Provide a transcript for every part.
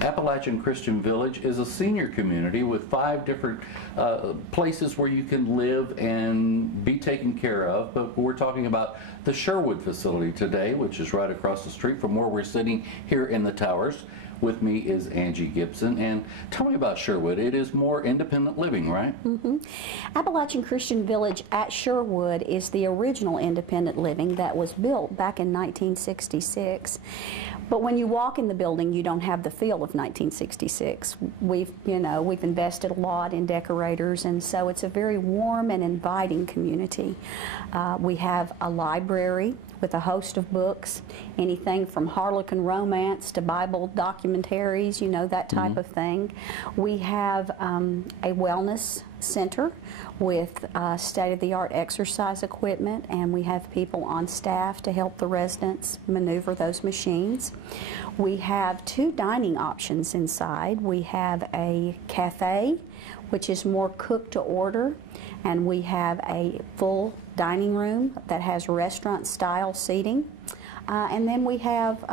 Appalachian Christian Village is a senior community with 5 different places where you can live and be taken care of. But we're talking about the Sherwood facility today, which is right across the street from where we're sitting here in the towers. With me is Angie Gibson, and tell me about Sherwood. It is more independent living, right? Appalachian Christian Village at Sherwood is the original independent living that was built back in 1966. But when you walk in the building, you don't have the feel of 1966. We've invested a lot in decorators, and so it's a very warm and inviting community. We have a library with a host of books, anything from Harlequin romance to Bible documentaries, that type of thing. We have a wellness center with state-of-the-art exercise equipment, and we have people on staff to help the residents maneuver those machines. We have 2 dining options inside. We have a cafe, which is more cook to order, and we have a full dining room that has restaurant-style seating. And then we have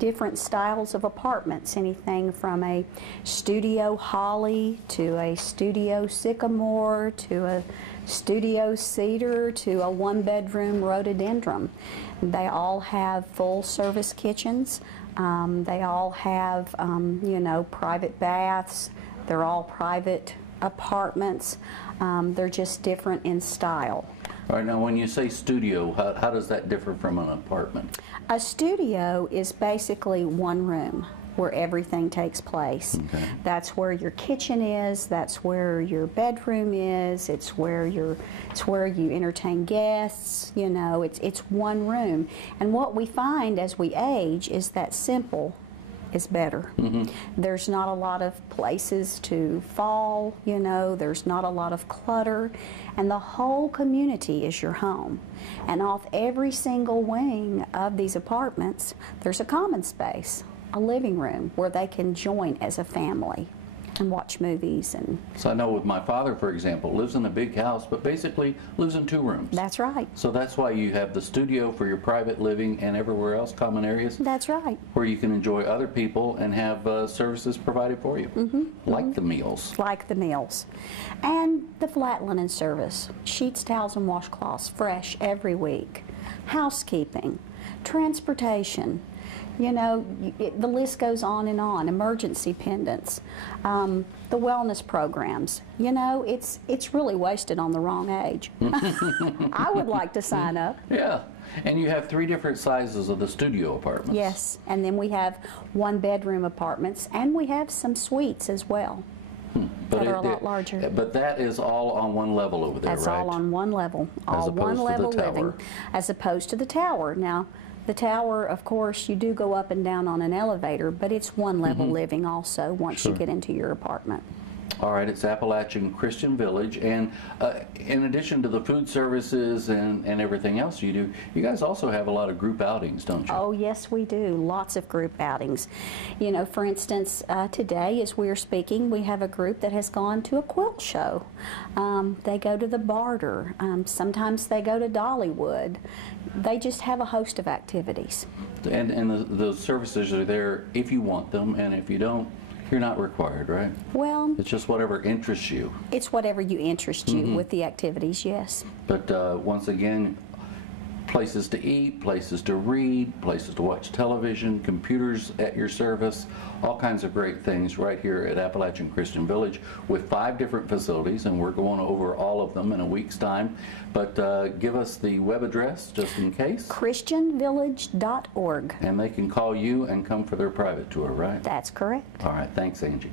different styles of apartments, anything from a studio holly to a studio sycamore to a studio cedar to a 1-bedroom rhododendron. They all have full-service kitchens. They all have, private baths. They're all private apartments. They're just different in style. All right, now when you say studio, how does that differ from an apartment? A studio is basically one room where everything takes place. Okay. That's where your kitchen is, that's where your bedroom is, it's where you entertain guests, it's one room. And what we find as we age is that simple is better. There's not a lot of places to fall, there's not a lot of clutter, and the whole community is your home. And off every single wing of these apartments, there's a common space, a living room where they can join as a family and watch movies. And so I know with my father, for example, lives in a big house, but basically lives in 2 rooms. That's right. So that's why you have the studio for your private living and everywhere else, common areas. That's right. Where you can enjoy other people and have services provided for you. Like the meals. Like the meals. And the flat linen service. Sheets, towels, and washcloths, fresh every week. Housekeeping. Transportation. The list goes on and on. Emergency pendants, the wellness programs. It's really wasted on the wrong age. I would like to sign up. Yeah, and you have 3 different sizes of the studio apartments. Yes, and then we have 1-bedroom apartments, and we have some suites as well. That are a lot larger. But that is all on one level over there, That's right? all on one level. All one level living, as opposed to the tower. Now, the tower, of course, you do go up and down on an elevator, but it's one level living also once you get into your apartment. All right, it's Appalachian Christian Village, and in addition to the food services and everything else you do, you guys also have a lot of group outings, don't you? Oh, yes, we do. Lots of group outings. For instance, today, as we're speaking, we have a group that has gone to a quilt show. They go to the Barter. Sometimes they go to Dollywood. They just have a host of activities. And the services are there if you want them, and if you don't, you're not required, right? Well, it's just whatever interests you. It's whatever you interest you with the activities, yes. But once again, places to eat, places to read, places to watch television, computers at your service, all kinds of great things right here at Appalachian Christian Village with 5 different facilities, and we're going over all of them in a week's time. But give us the web address just in case. ChristianVillage.org. And they can call you and come for their private tour, right? That's correct. All right, thanks, Angie.